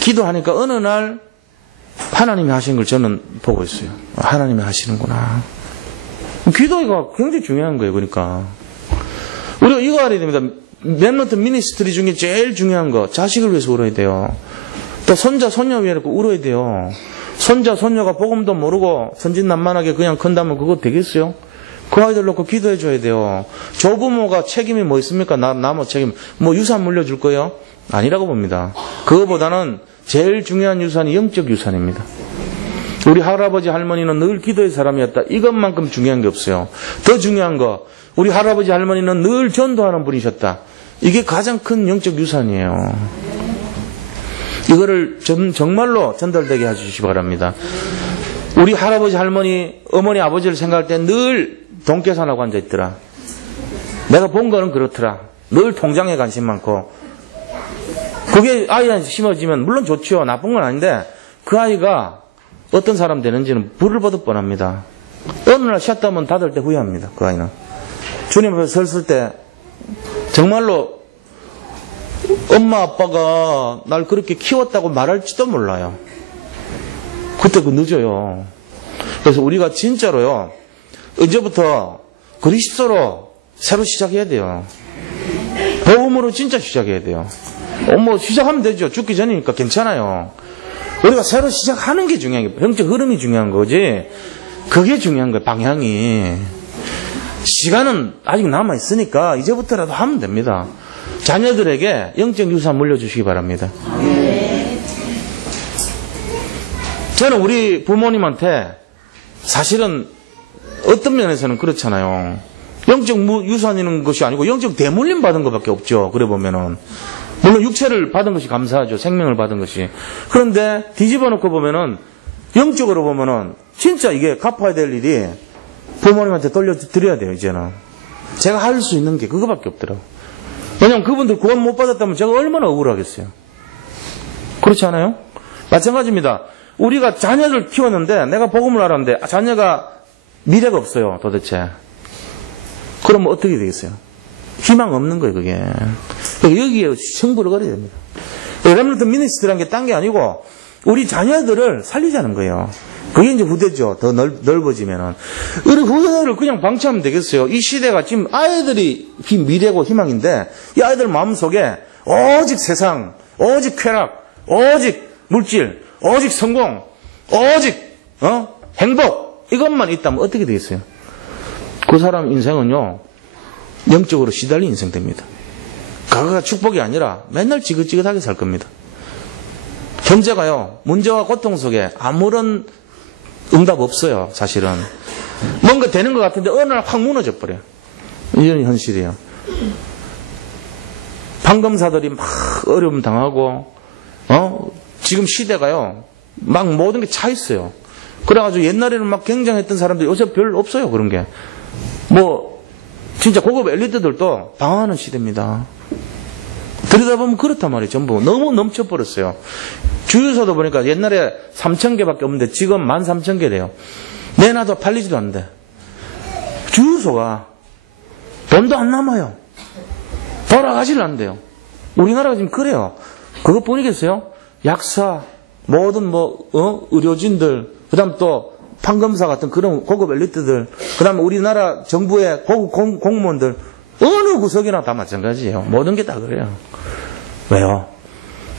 기도하니까 어느 날 하나님이 하신 걸 저는 보고 있어요. 하나님이 하시는구나. 기도가 굉장히 중요한 거예요. 그러니까 우리가 이거 알아야 됩니다. 렘넌트 미니스트리 중에 제일 중요한 거 자식을 위해서 울어야 돼요. 또 손자 손녀 위해서 울어야 돼요. 손자 손녀가 복음도 모르고 선진난만하게 그냥 큰다면 그거 되겠어요? 그 아이들 놓고 기도해 줘야 돼요. 조부모가 책임이 뭐 있습니까? 나무 책임. 뭐 유산 물려줄 거예요? 아니라고 봅니다. 그거보다는 제일 중요한 유산이 영적 유산입니다. 우리 할아버지 할머니는 늘 기도의 사람이었다. 이것만큼 중요한 게 없어요. 더 중요한 거, 우리 할아버지 할머니는 늘 전도하는 분이셨다. 이게 가장 큰 영적 유산이에요. 이거를 정말로 전달되게 해주시기 바랍니다. 우리 할아버지 할머니, 어머니 아버지를 생각할 때 늘 돈계산하고 앉아있더라. 내가 본 거는 그렇더라. 늘 통장에 관심 많고. 그게 아이한테 심어지면 물론 좋죠. 나쁜 건 아닌데 그 아이가 어떤 사람 되는지는 불을 보듯 뻔합니다. 어느 날 샷다면 닫을 때 후회합니다. 그 아이는. 주님 앞에 섰을 때 정말로 엄마 아빠가 날 그렇게 키웠다고 말할지도 몰라요. 그때 늦어요. 그래서 우리가 진짜로요. 이제부터 그리스도로 새로 시작해야 돼요. 복음으로 진짜 시작해야 돼요. 뭐 시작하면 되죠. 죽기 전이니까 괜찮아요. 우리가 새로 시작하는 게 중요한 게 영적 흐름이 중요한 거지. 그게 중요한 거예요. 방향이. 시간은 아직 남아있으니까 이제부터라도 하면 됩니다. 자녀들에게 영적 유산 물려주시기 바랍니다. 저는 우리 부모님한테 사실은 어떤 면에서는 그렇잖아요. 영적 유산이는 것이 아니고 영적 대물림 받은 것밖에 없죠. 그래 보면은. 물론 육체를 받은 것이 감사하죠. 생명을 받은 것이. 그런데 뒤집어 놓고 보면은 영적으로 보면은 진짜 이게 갚아야 될 일이 부모님한테 돌려드려야 돼요. 이제는. 제가 할 수 있는 게 그거밖에 없더라고요. 왜냐면 그분들 구원 못 받았다면 제가 얼마나 억울하겠어요. 그렇지 않아요? 마찬가지입니다. 우리가 자녀를 키웠는데 내가 복음을 알았는데 자녀가 미래가 없어요. 도대체. 그러면 어떻게 되겠어요? 희망 없는 거예요. 그게. 여기에 승부를 걸어야 됩니다. 레몬트 미니스트라는 게 딴 게 아니고 우리 자녀들을 살리자는 거예요. 그게 이제 후대죠. 더 넓어지면은. 우리 후대를 그냥 방치하면 되겠어요. 이 시대가 지금 아이들이 미래고 희망인데 이 아이들 마음속에 오직 세상, 오직 쾌락, 오직 물질, 오직 성공, 오직 행복 이것만 있다면 어떻게 되겠어요? 그 사람 인생은요 영적으로 시달린 인생 됩니다. 그거가 축복이 아니라 맨날 지긋지긋하게 살 겁니다. 현재가요 문제와 고통 속에 아무런 응답 없어요. 사실은 뭔가 되는 것 같은데 어느 날 확 무너져 버려요. 이런 현실이에요. 판검사들이 막 어려움 당하고 지금 시대가요 막 모든 게 차 있어요. 그래가지고 옛날에는 막 굉장했던 사람들이 요새 별로 없어요. 그런 게 뭐 진짜 고급 엘리트들도 방황하는 시대입니다. 들여다보면 그렇단 말이에요. 전부 너무 넘쳐버렸어요. 주유소도 보니까 옛날에 3,000개밖에 없는데 지금 13,000개래요. 내놔도 팔리지도 않는데 주유소가 돈도 안 남아요. 돌아가질 않는데요. 우리나라가 지금 그래요. 그것뿐이겠어요? 약사, 모든 의료진들, 그 다음 또 판검사 같은 그런 고급 엘리트들, 그 다음에 우리나라 정부의 고급 공무원들, 어느 구석이나 다 마찬가지예요. 모든 게 다 그래요. 왜요?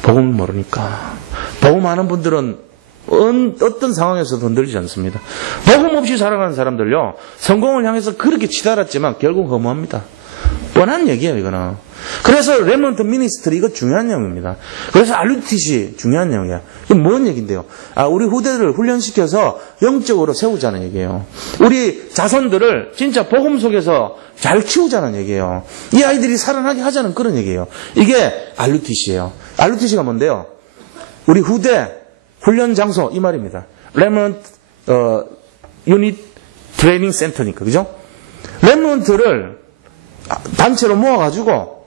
복음을 모르니까. 복음 아는 분들은 어떤 상황에서도 흔들리지 않습니다. 복음 없이 살아가는 사람들요, 성공을 향해서 그렇게 치달았지만 결국 허무합니다. 뻔한 얘기예요, 이거는. 그래서 레몬트 미니스트리 이거 중요한 내용입니다. 그래서 알루티시 중요한 내용이에요. 이게 뭔 얘기인데요? 우리 후대를 훈련시켜서 영적으로 세우자는 얘기예요. 우리 자손들을 진짜 복음 속에서 잘 키우자는 얘기예요. 이 아이들이 살아나게 하자는 그런 얘기예요. 이게 알루티시예요. 알루티시가 뭔데요? 우리 후대 훈련 장소 이 말입니다. 레몬트 유닛 트레이닝 센터니까, 그죠? 레몬트를 단체로 모아가지고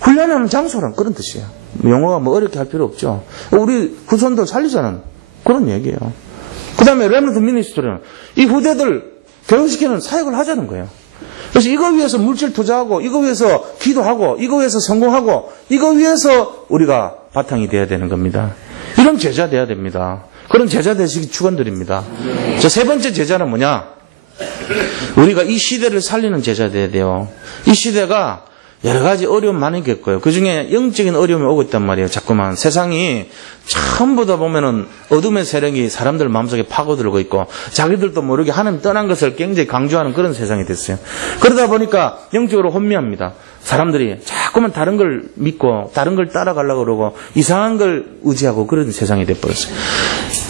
훈련하는 장소란 그런 뜻이에요. 용어가 뭐 어렵게 할 필요 없죠. 우리 후손들 살리자는 그런 얘기예요. 그 다음에 레몬트 미니스트리는 이 후대들 교육시키는 사역을 하자는 거예요. 그래서 이거 위해서 물질 투자하고, 이거 위해서 기도하고, 이거 위해서 성공하고, 이거 위해서 우리가 바탕이 돼야 되는 겁니다. 이런 제자 돼야 됩니다. 그런 제자 되시기 축원드립니다. 자, 세 번째 제자는 뭐냐? 우리가 이 시대를 살리는 제자 돼야 돼요. 이 시대가 여러 가지 어려움 많이 겪어요. 그 중에 영적인 어려움이 오고 있단 말이에요. 자꾸만 세상이 전부 다 보면은 어둠의 세력이 사람들 마음속에 파고들고 있고 자기들도 모르게 하나님 떠난 것을 굉장히 강조하는 그런 세상이 됐어요. 그러다 보니까 영적으로 혼미합니다. 사람들이 자꾸만 다른 걸 믿고 다른 걸 따라가려고 그러고 이상한 걸 의지하고 그런 세상이 돼버렸어요.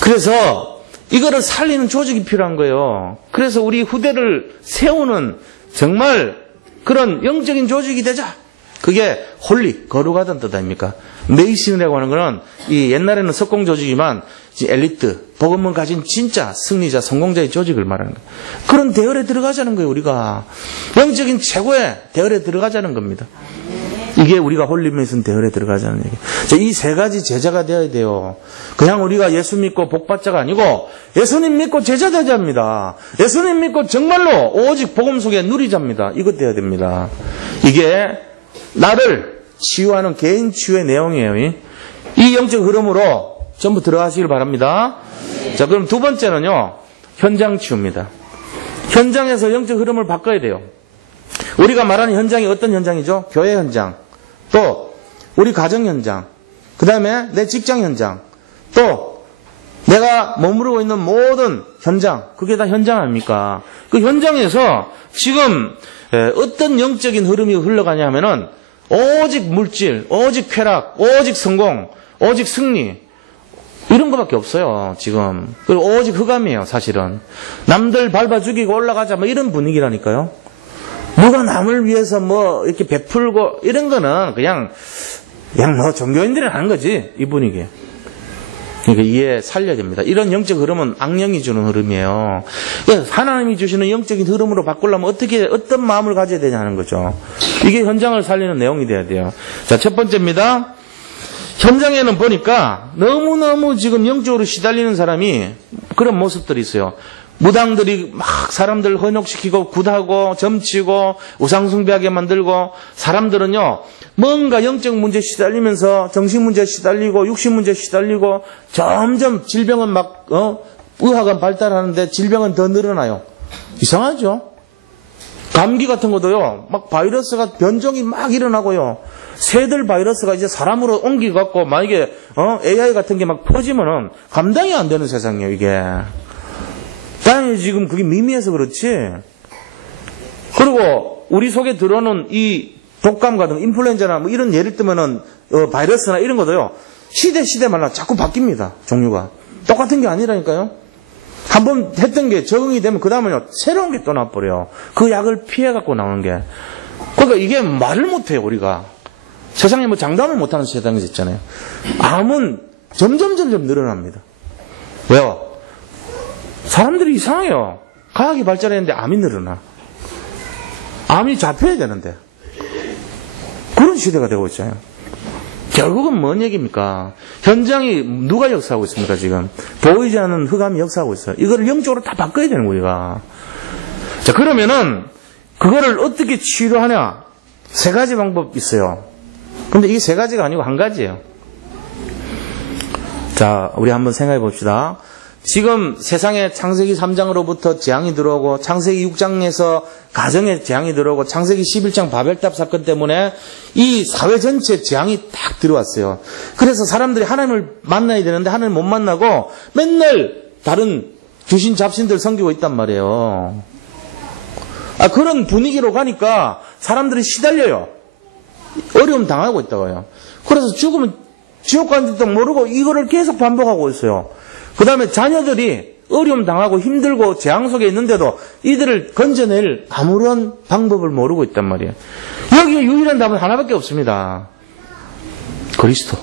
그래서 이거를 살리는 조직이 필요한 거예요. 그래서 우리 후대를 세우는 정말 그런 영적인 조직이 되자. 그게 홀리, 거룩하다는 뜻 아닙니까? 메이슨이라고 하는 거는 이 옛날에는 석공 조직이지만 엘리트, 복음을 가진 진짜 승리자, 성공자의 조직을 말하는 거예요. 그런 대열에 들어가자는 거예요, 우리가. 영적인 최고의 대열에 들어가자는 겁니다. 이게 우리가 홀리메이슨 대열에 들어가자는 얘기예요. 이 세 가지 제자가 되어야 돼요. 그냥 우리가 예수 믿고 복받자가 아니고 예수님 믿고 제자 되자입니다. 예수님 믿고 정말로 오직 복음 속에 누리자입니다. 이것 되어야 됩니다. 이게 나를 치유하는 개인 치유의 내용이에요. 이 영적 흐름으로 전부 들어가시길 바랍니다. 자, 그럼 두 번째는요, 현장 치유입니다. 현장에서 영적 흐름을 바꿔야 돼요. 우리가 말하는 현장이 어떤 현장이죠? 교회 현장, 또 우리 가정 현장, 그 다음에 내 직장 현장, 또 내가 머무르고 있는 모든 현장, 그게 다 현장 아닙니까? 그 현장에서 지금 어떤 영적인 흐름이 흘러가냐 하면은 오직 물질, 오직 쾌락, 오직 성공, 오직 승리, 이런 거밖에 없어요, 지금. 그리고 오직 흑암이에요, 사실은. 남들 밟아 죽이고 올라가자, 뭐 이런 분위기라니까요. 누가 남을 위해서 뭐 이렇게 베풀고 이런 거는 그냥 뭐 종교인들이 하는 거지, 이 분위기. 그러니까 이해 살려야 됩니다. 이런 영적 흐름은 악령이 주는 흐름이에요. 하나님이 주시는 영적인 흐름으로 바꾸려면 어떤 마음을 가져야 되냐는 거죠. 이게 현장을 살리는 내용이 돼야 돼요. 자, 첫 번째입니다. 현장에는 보니까 너무너무 지금 영적으로 시달리는 사람이 그런 모습들이 있어요. 무당들이 막 사람들 현혹시키고 굿하고 점치고 우상숭배하게 만들고, 사람들은요 뭔가 영적 문제에 시달리면서 정신 문제에 시달리고 육신 문제에 시달리고 점점 질병은 막 의학은 발달하는데 질병은 더 늘어나요. 이상하죠? 감기 같은 것도요 막 바이러스가 변종이 막 일어나고요. 새들 바이러스가 이제 사람으로 옮기갖고 만약에 AI 같은 게 막 퍼지면은 감당이 안 되는 세상이에요, 이게. 당연히 지금 그게 미미해서 그렇지. 그리고 우리 속에 들어오는 이 독감과 등 인플루엔자나 뭐 이런 예를 들면은 바이러스나 이런 것도요 시대마다 자꾸 바뀝니다. 종류가 똑같은 게 아니라니까요. 한번 했던 게 적응이 되면 그 다음은요 새로운 게 또 나버려요. 그 약을 피해 갖고 나오는 게. 그러니까 이게 말을 못해요, 우리가. 세상에 뭐 장담을 못하는 세상이 있잖아요. 암은 점점 늘어납니다. 왜요? 사람들이 이상해요. 과학이 발달했는데 암이 늘어나. 암이 잡혀야 되는데. 그런 시대가 되고 있잖아요. 결국은 뭔 얘기입니까? 현장이 누가 역사하고 있습니까, 지금? 보이지 않는 흑암이 역사하고 있어요. 이거를 영적으로 다 바꿔야 되는 거예요, 우리가. 자, 그러면은, 그거를 어떻게 치료하냐? 세 가지 방법이 있어요. 근데 이게 세 가지가 아니고 한 가지예요. 자, 우리 한번 생각해 봅시다. 지금 세상에 창세기 3장으로부터 재앙이 들어오고, 창세기 6장에서 가정에 재앙이 들어오고, 창세기 11장 바벨탑 사건 때문에 이 사회 전체에 재앙이 딱 들어왔어요. 그래서 사람들이 하나님을 만나야 되는데 하나님을 못 만나고 맨날 다른 귀신 잡신들 섬기고 있단 말이에요. 그런 분위기로 가니까 사람들이 시달려요. 어려움 당하고 있다고요. 그래서 죽으면 지옥 가는지도 모르고 이거를 계속 반복하고 있어요. 그 다음에 자녀들이 어려움 당하고 힘들고 재앙 속에 있는데도 이들을 건져낼 아무런 방법을 모르고 있단 말이에요. 여기에 유일한 답은 하나밖에 없습니다. 그리스도.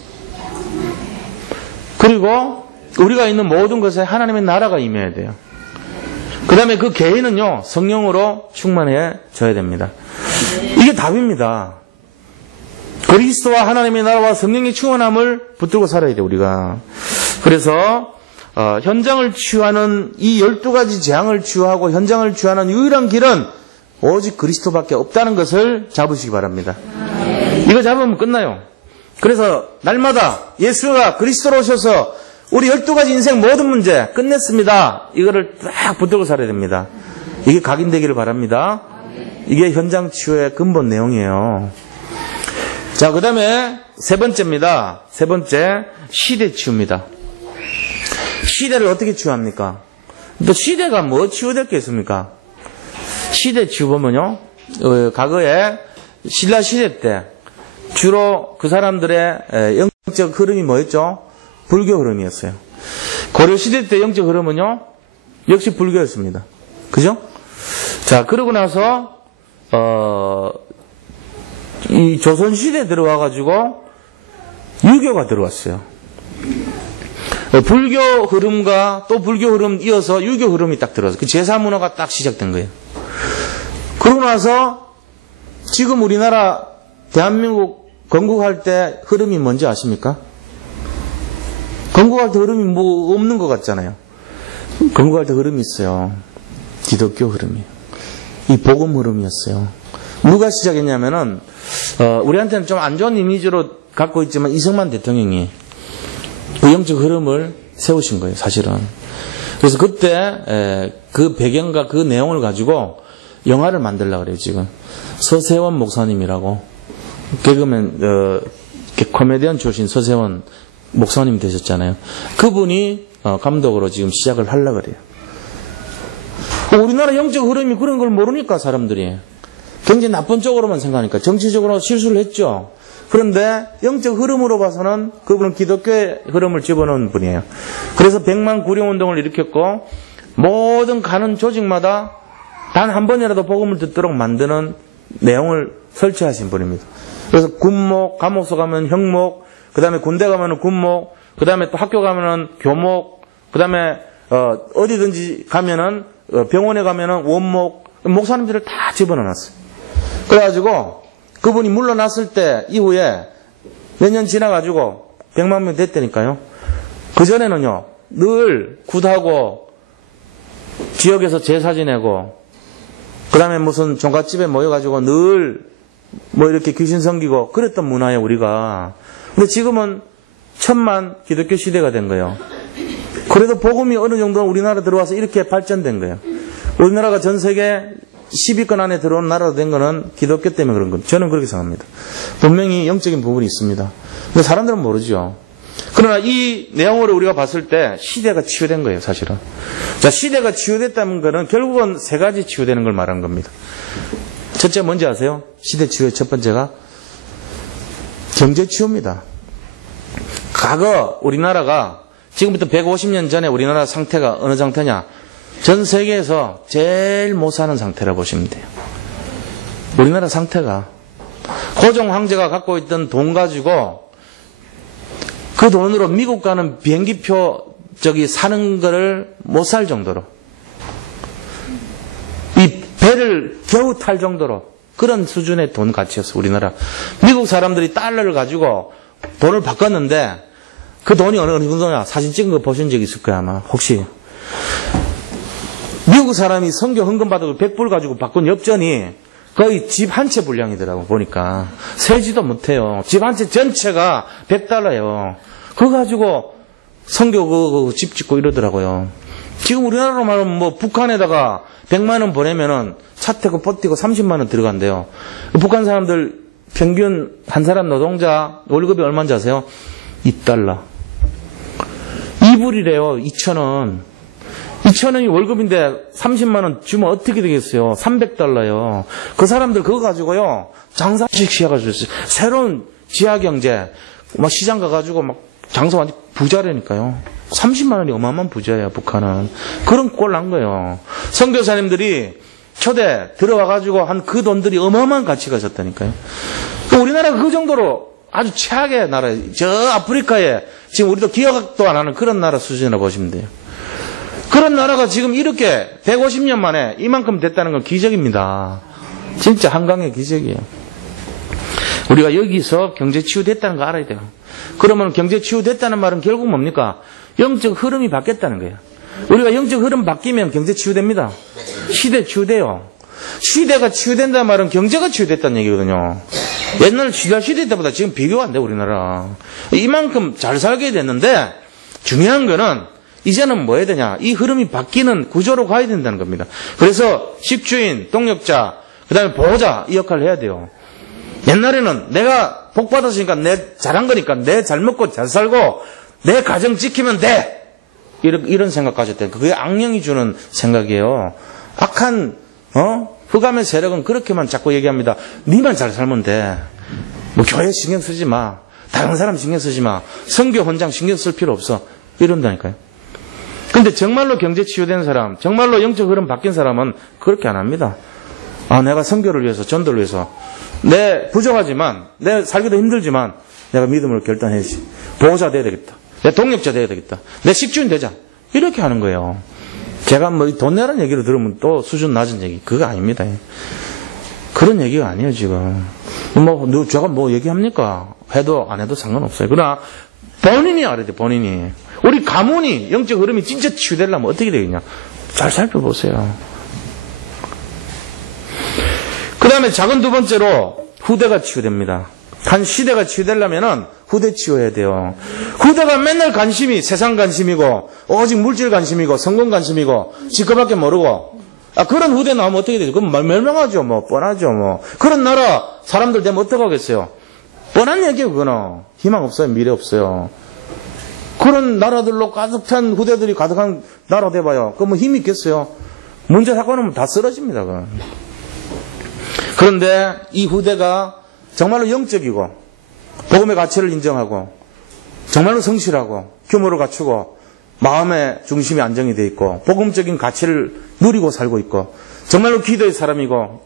그리고 우리가 있는 모든 것에 하나님의 나라가 임해야 돼요. 그 다음에 그 개인은요 성령으로 충만해져야 됩니다. 이게 답입니다. 그리스도와 하나님의 나라와 성령의 충만함을 붙들고 살아야 돼요, 우리가. 그래서 현장을 치유하는 이 12가지 재앙을 치유하고 현장을 치유하는 유일한 길은 오직 그리스도밖에 없다는 것을 잡으시기 바랍니다. 이거 잡으면 끝나요. 그래서 날마다 예수가 그리스도로 오셔서 우리 12가지 인생 모든 문제 끝냈습니다. 이거를 딱 붙들고 살아야 됩니다. 이게 각인되기를 바랍니다. 이게 현장 치유의 근본 내용이에요. 자, 그 다음에 세 번째입니다. 세 번째, 시대 치유입니다. 시대를 어떻게 치유합니까? 또 시대가 뭐 치유될 게 있습니까? 시대 치유 보면요, 과거에 신라 시대 때 주로 그 사람들의 영적 흐름이 뭐였죠? 불교 흐름이었어요. 고려 시대 때 영적 흐름은요, 역시 불교였습니다. 그죠? 자, 그러고 나서 이 조선 시대에 들어와가지고 유교가 들어왔어요. 불교 흐름과 또 불교 흐름 이어서 유교 흐름이 딱 들어와서 그 제사 문화가 딱 시작된 거예요. 그러고 나서 지금 우리나라 대한민국 건국할 때 흐름이 뭔지 아십니까? 건국할 때 흐름이 뭐 없는 것 같잖아요. 건국할 때 흐름이 있어요. 기독교 흐름이. 이 복음 흐름이었어요. 누가 시작했냐면은 우리한테는 좀 안 좋은 이미지로 갖고 있지만 이승만 대통령이 그 영적 흐름을 세우신 거예요, 사실은. 그래서 그때 그 배경과 그 내용을 가지고 영화를 만들려고 그래요, 지금. 서세원 목사님이라고 개그맨 코미디언 출신 서세원 목사님 되셨잖아요. 그분이 감독으로 지금 시작을 하려고 그래요. 우리나라 영적 흐름이 그런 걸 모르니까 사람들이 굉장히 나쁜 쪽으로만 생각하니까 정치적으로 실수를 했죠. 그런데 영적 흐름으로 봐서는 그분은 기독교의 흐름을 집어넣은 분이에요. 그래서 100만 구령운동을 일으켰고 모든 가는 조직마다 단 한 번이라도 복음을 듣도록 만드는 내용을 설치하신 분입니다. 그래서 군목, 감옥소 가면 형목, 그 다음에 군대 가면 군목, 그 다음에 또 학교 가면 교목, 그 다음에 어디든지 가면은 병원에 가면은 원목, 목사님들을 다 집어넣었어요. 그래가지고 그분이 물러났을 때 이후에 몇 년 지나가지고 100만 명 됐다니까요. 그전에는요, 늘 굿하고 지역에서 제사 지내고 그 다음에 무슨 종갓집에 모여가지고 늘 뭐 이렇게 귀신 섬기고 그랬던 문화예요, 우리가. 근데 지금은 천만 기독교 시대가 된 거예요. 그래도 복음이 어느 정도 우리나라 들어와서 이렇게 발전된 거예요. 우리나라가 전 세계 10위권 안에 들어온 나라가 된 거는 기독교 때문에 그런 겁니다. 저는 그렇게 생각합니다. 분명히 영적인 부분이 있습니다. 근데 사람들은 모르죠. 그러나 이 내용으로 우리가 봤을 때 시대가 치유된 거예요, 사실은. 자, 시대가 치유됐다는 거는 결국은 세 가지 치유되는 걸 말하는 겁니다. 첫째 뭔지 아세요? 시대 치유의 첫 번째가 경제 치유입니다. 과거 우리나라가 지금부터 150년 전에 우리나라 상태가 어느 상태냐? 전 세계에서 제일 못 사는 상태라 보시면 돼요. 우리나라 상태가 고종 황제가 갖고 있던 돈 가지고 그 돈으로 미국 가는 비행기표 사는 거를 못 살 정도로, 이 배를 겨우 탈 정도로 그런 수준의 돈 가치였어, 우리나라. 미국 사람들이 달러를 가지고 돈을 바꿨는데 그 돈이 어느 정도냐? 사진 찍은 거 보신 적 있을 거야, 아마. 혹시. 미국 사람이 선교 헌금 받아도 100불 가지고 바꾼 엽전이 거의 집 한 채 분량이더라고, 보니까. 세지도 못해요. 집 한 채 전체가 100달러예요. 그거 가지고 선교 집 짓고 이러더라고요. 지금 우리나라로 말하면 뭐 북한에다가 100만 원 보내면은 차 태고 버티고 30만 원 들어간대요. 북한 사람들 평균 한 사람 노동자 월급이 얼마인지 아세요? 2달러. 2불이래요. 2,000원. 2,000원이 월급인데 30만 원 주면 어떻게 되겠어요? 300달러요. 그 사람들 그거 가지고요, 장사식 시작하셨어요. 새로운 지하경제, 막 시장 가가지고 막 장사 완전 부자라니까요. 30만 원이 어마어마한 부자예요, 북한은. 그런 꼴 난 거예요. 선교사님들이 초대 들어와가지고 한 그 돈들이 어마어마한 가치가 있었다니까요. 우리나라가 그 정도로 아주 최악의 나라예요. 저 아프리카에 지금 우리도 기억도 안 하는 그런 나라 수준이라고 보시면 돼요. 그런 나라가 지금 이렇게 150년 만에 이만큼 됐다는 건 기적입니다. 진짜 한강의 기적이에요. 우리가 여기서 경제 치유됐다는 거 알아야 돼요. 그러면 경제 치유됐다는 말은 결국 뭡니까? 영적 흐름이 바뀌었다는 거예요. 우리가 영적 흐름 바뀌면 경제 치유됩니다. 시대 치유돼요. 시대가 치유된다는 말은 경제가 치유됐다는 얘기거든요. 옛날 시대 때보다 지금 비교가 안 돼, 우리나라. 이만큼 잘 살게 됐는데 중요한 거는 이제는 뭐 해야 되냐? 이 흐름이 바뀌는 구조로 가야 된다는 겁니다. 그래서 식주인, 동력자, 그 다음에 보호자 이 역할을 해야 돼요. 옛날에는 내가 복 받았으니까 내 잘한 거니까 내 잘 먹고 잘 살고 내 가정 지키면 돼. 이런 생각 가졌대요. 그게 악령이 주는 생각이에요. 악한 흑암의 세력은 그렇게만 자꾸 얘기합니다. 니만 잘 살면 돼. 뭐 교회 신경 쓰지 마. 다른 사람 신경 쓰지 마. 선교 헌장 신경 쓸 필요 없어. 이런다니까요. 근데 정말로 경제 치유된 사람, 정말로 영적 흐름 바뀐 사람은 그렇게 안 합니다. 내가 선교를 위해서, 전도를 위해서 내 부족하지만, 내 살기도 힘들지만 내가 믿음으로 결단해야지. 보호자 돼야 되겠다. 내 동력자 돼야 되겠다. 내 식주인 되자. 이렇게 하는 거예요. 제가 뭐 돈 내라는 얘기를 들으면 또 수준 낮은 얘기. 그거 아닙니다. 그런 얘기가 아니에요, 지금. 제가 뭐 얘기합니까? 해도 안 해도 상관없어요. 그러나 본인이 알아야 돼, 본인이. 우리 가문이 영적 흐름이 진짜 치유되려면 어떻게 되겠냐? 잘 살펴보세요. 그 다음에 작은 두 번째로 후대가 치유됩니다. 한 시대가 치유되려면은 후대 치유해야 돼요. 후대가 맨날 관심이 세상 관심이고 오직 물질 관심이고 성공 관심이고 지그밖에 모르고 그런 후대 나오면 어떻게 되죠? 그럼 멸망하죠. 뭐 뻔하죠. 뭐 그런 나라 사람들 되면 어떡하겠어요? 뻔한 얘기예요. 그거는 희망 없어요. 미래 없어요. 그런 나라들로 가득한 후대들이 가득한 나라 돼봐요. 그 뭐 힘이 있겠어요? 문제 사건은 다 쓰러집니다. 그런데 이 후대가 정말로 영적이고 복음의 가치를 인정하고 정말로 성실하고 규모를 갖추고 마음의 중심이 안정이 돼 있고 복음적인 가치를 누리고 살고 있고 정말로 기도의 사람이고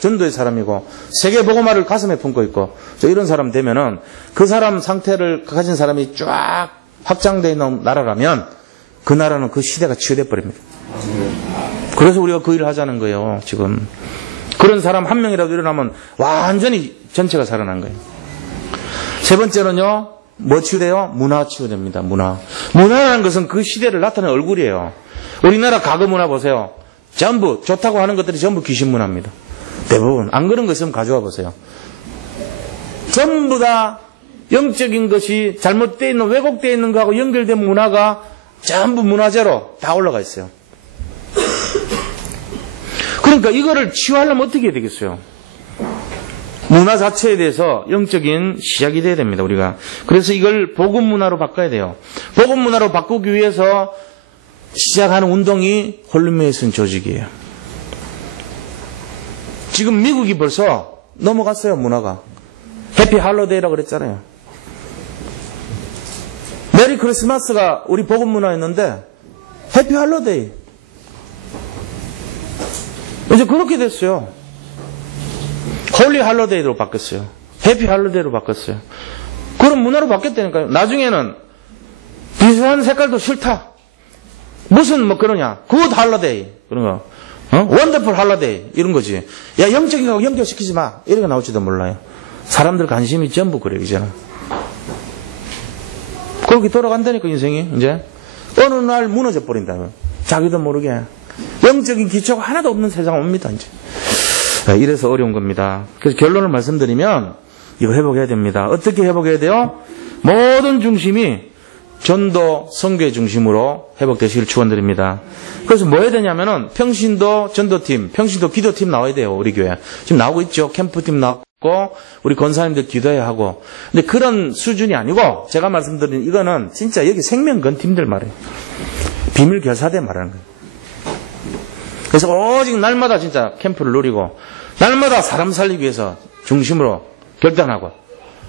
전도의 사람이고 세계 복음화를 가슴에 품고 있고 이런 사람 되면은 그 사람 상태를 가진 사람이 쫙 확장되어 있는 나라라면 그 나라는 그 시대가 치유돼 버립니다. 그래서 우리가 그 일을 하자는 거예요. 지금 그런 사람 한 명이라도 일어나면 완전히 전체가 살아난 거예요. 세 번째는요, 뭐 치유돼요? 문화 치유됩니다. 문화라는 것은 그 시대를 나타내는 얼굴이에요. 우리나라 가거 문화 보세요. 전부 좋다고 하는 것들이 전부 귀신 문화입니다. 대부분 안 그런 거 있으면 가져와 보세요. 전부 다 영적인 것이 잘못되어 있는 왜곡되어 있는 거하고 연결된 문화가 전부 문화재로 다 올라가 있어요. 그러니까 이거를 치유하려면 어떻게 해야 되겠어요? 문화 자체에 대해서 영적인 시작이 돼야 됩니다. 우리가. 그래서 이걸 복음 문화로 바꿔야 돼요. 복음 문화로 바꾸기 위해서 시작하는 운동이 홀리메이슨 조직이에요. 지금 미국이 벌써 넘어갔어요. 문화가. 해피 할로데이라고 그랬잖아요. 메리 크리스마스가 우리 복음 문화였는데 해피 할로데이. 이제 그렇게 됐어요. 홀리 할로데이로 바뀌었어요. 해피 할로데이로 바뀌었어요. 그런 문화로 바뀌었다니까요. 나중에는 비슷한 색깔도 싫다. 무슨 뭐 그러냐. 굿 할로데이. 그런 거. 원더풀 할로데이. 이런 거지. 야, 영적인 거하고 연결시키지 마. 이렇게 나올지도 몰라요. 사람들 관심이 전부 그래요, 이제는. 그렇게 돌아간다니까, 인생이, 이제. 어느 날 무너져 버린다면. 자기도 모르게. 영적인 기초가 하나도 없는 세상 옵니다, 이제. 이래서 어려운 겁니다. 그래서 결론을 말씀드리면, 이거 회복해야 됩니다. 어떻게 회복해야 돼요? 모든 중심이 전도, 선교의 중심으로 회복되시길 축원드립니다. 그래서 뭐 해야 되냐면은, 평신도 전도팀, 평신도 기도팀 나와야 돼요, 우리 교회. 지금 나오고 있죠. 캠프팀 나왔고, 우리 권사님들 기도해야 하고. 근데 그런 수준이 아니고, 제가 말씀드린 이거는 진짜 여기 생명건 팀들 말이에요. 비밀 결사대 말하는 거예요. 그래서 오직 날마다 진짜 캠프를 누리고, 날마다 사람 살리기 위해서 중심으로 결단하고,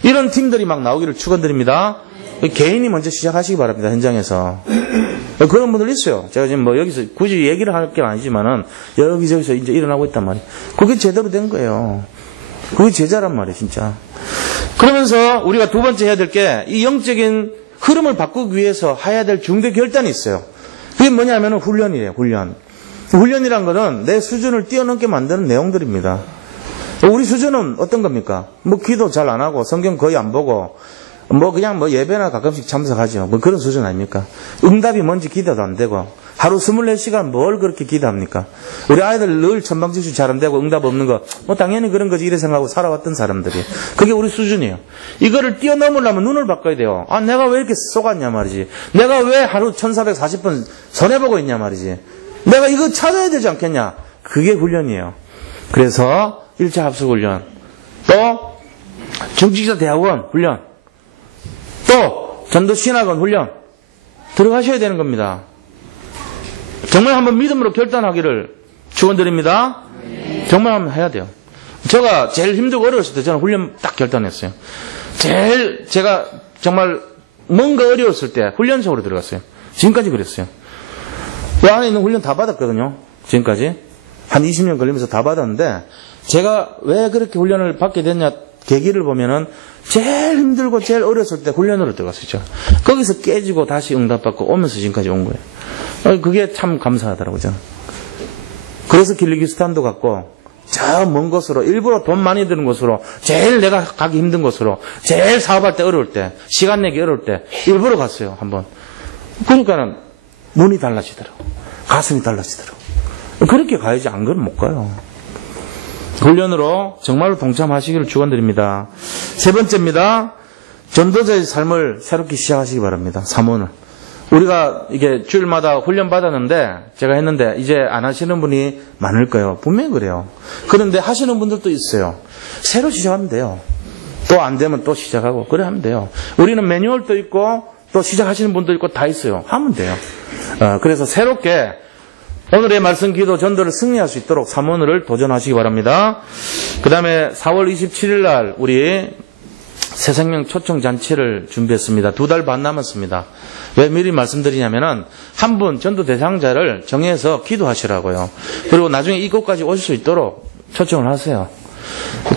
이런 팀들이 막 나오기를 축원드립니다. 개인이 먼저 시작하시기 바랍니다. 현장에서. 그런 분들 있어요. 제가 지금 뭐 여기서 굳이 얘기를 할 게 아니지만은 여기저기서 이제 일어나고 있단 말이에요. 그게 제대로 된 거예요. 그게 제자란 말이에요, 진짜. 그러면서 우리가 두 번째 해야 될 게 이 영적인 흐름을 바꾸기 위해서 해야 될 중대 결단이 있어요. 그게 뭐냐면은 훈련이래요, 훈련. 훈련이란 거는 내 수준을 뛰어넘게 만드는 내용들입니다. 우리 수준은 어떤 겁니까? 뭐 기도 잘 안 하고 성경 거의 안 보고 뭐 그냥 뭐 예배나 가끔씩 참석하죠. 뭐 그런 수준 아닙니까? 응답이 뭔지 기대도 안 되고 하루 24시간 뭘 그렇게 기도합니까? 우리 아이들 늘 천방지축 잘 안 되고 응답 없는 거 뭐 당연히 그런 거지 이래 생각하고 살아왔던 사람들이. 그게 우리 수준이에요. 이거를 뛰어넘으려면 눈을 바꿔야 돼요. 아, 내가 왜 이렇게 쏘갔냐 말이지. 내가 왜 하루 1440분 손해보고 있냐 말이지. 내가 이거 찾아야 되지 않겠냐. 그게 훈련이에요. 그래서 1차 합숙훈련, 또 정직자 대학원 훈련, 또 전도신학원 훈련 들어가셔야 되는 겁니다. 정말 한번 믿음으로 결단하기를 축원드립니다. 정말 한번 해야 돼요. 제가 제일 힘들고 어려웠을 때 저는 훈련 딱 결단했어요. 제일 제가 정말 뭔가 어려웠을 때 훈련소로 들어갔어요. 지금까지 그랬어요. 그 안에 있는 훈련 다 받았거든요. 지금까지 한 20년 걸리면서 다 받았는데 제가 왜 그렇게 훈련을 받게 됐냐 계기를 보면은 제일 힘들고 제일 어렸을 때 훈련으로 들어갔었죠. 거기서 깨지고 다시 응답받고 오면서 지금까지 온 거예요. 그게 참 감사하더라고요, 저는. 그래서 길리기스탄도 갔고, 저 먼 곳으로, 일부러 돈 많이 드는 곳으로, 제일 내가 가기 힘든 곳으로, 제일 사업할 때 어려울 때, 시간 내기 어려울 때, 일부러 갔어요, 한번. 그러니까는, 눈이 달라지더라고. 가슴이 달라지더라고. 그렇게 가야지, 안 그러면 못 가요. 훈련으로 정말로 동참하시기를 축원드립니다. 세 번째입니다. 전도자의 삶을 새롭게 시작하시기 바랍니다. 3원을. 우리가 이게 주일마다 훈련 받았는데 제가 했는데 이제 안 하시는 분이 많을 거예요. 분명히 그래요. 그런데 하시는 분들도 있어요. 새로 시작하면 돼요. 또 안 되면 또 시작하고 그래 하면 돼요. 우리는 매뉴얼도 있고 또 시작하시는 분도 있고 다 있어요. 하면 돼요. 그래서 새롭게 오늘의 말씀 기도 전도를 승리할 수 있도록 사모를 도전하시기 바랍니다. 그 다음에 4월 27일 날 우리 새생명 초청 잔치를 준비했습니다. 2달 반 남았습니다. 왜 미리 말씀드리냐면은 한 분 전도 대상자를 정해서 기도하시라고요. 그리고 나중에 이곳까지 오실 수 있도록 초청을 하세요.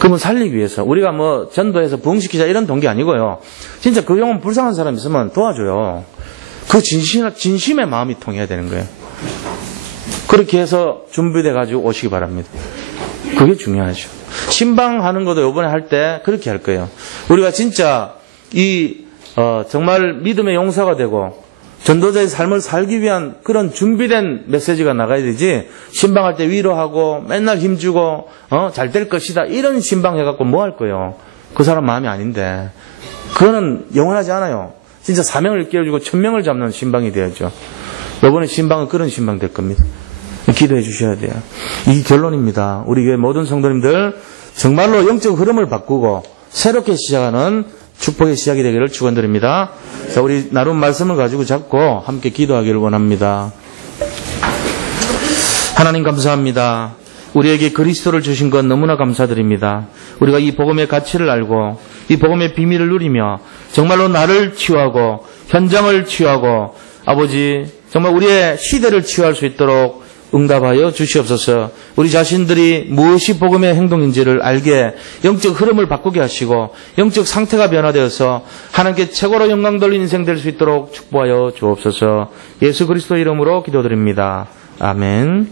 그분 살리기 위해서. 우리가 뭐 전도해서 부흥시키자 이런 동기 아니고요. 진짜 그 영혼 불쌍한 사람 있으면 도와줘요. 그 진심의 마음이 통해야 되는 거예요. 그렇게 해서 준비돼 가지고 오시기 바랍니다. 그게 중요하죠. 신방하는 것도 이번에 할 때 그렇게 할 거예요. 우리가 진짜 정말 믿음의 용사가 되고 전도자의 삶을 살기 위한 그런 준비된 메시지가 나가야 되지, 신방할 때 위로하고 맨날 힘주고 잘 될 것이다 이런 신방 해갖고 뭐 할 거예요. 그 사람 마음이 아닌데 그거는 영원하지 않아요. 진짜 사명을 깨워주고 천명을 잡는 신방이 돼야죠. 이번에 신방은 그런 신방 될 겁니다. 기도해 주셔야 돼요. 이 결론입니다. 우리 교회 모든 성도님들 정말로 영적 흐름을 바꾸고 새롭게 시작하는 축복의 시작이 되기를 축원드립니다. 자, 우리 나름 말씀을 가지고 잡고 함께 기도하기를 원합니다. 하나님 감사합니다. 우리에게 그리스도를 주신 것 너무나 감사드립니다. 우리가 이 복음의 가치를 알고 이 복음의 비밀을 누리며 정말로 나를 치유하고 현장을 치유하고 아버지 정말 우리의 시대를 치유할 수 있도록 응답하여 주시옵소서. 우리 자신들이 무엇이 복음의 행동인지를 알게 영적 흐름을 바꾸게 하시고 영적 상태가 변화되어서 하나님께 최고로 영광 돌린 인생 될 수 있도록 축복하여 주옵소서. 예수 그리스도 이름으로 기도드립니다. 아멘.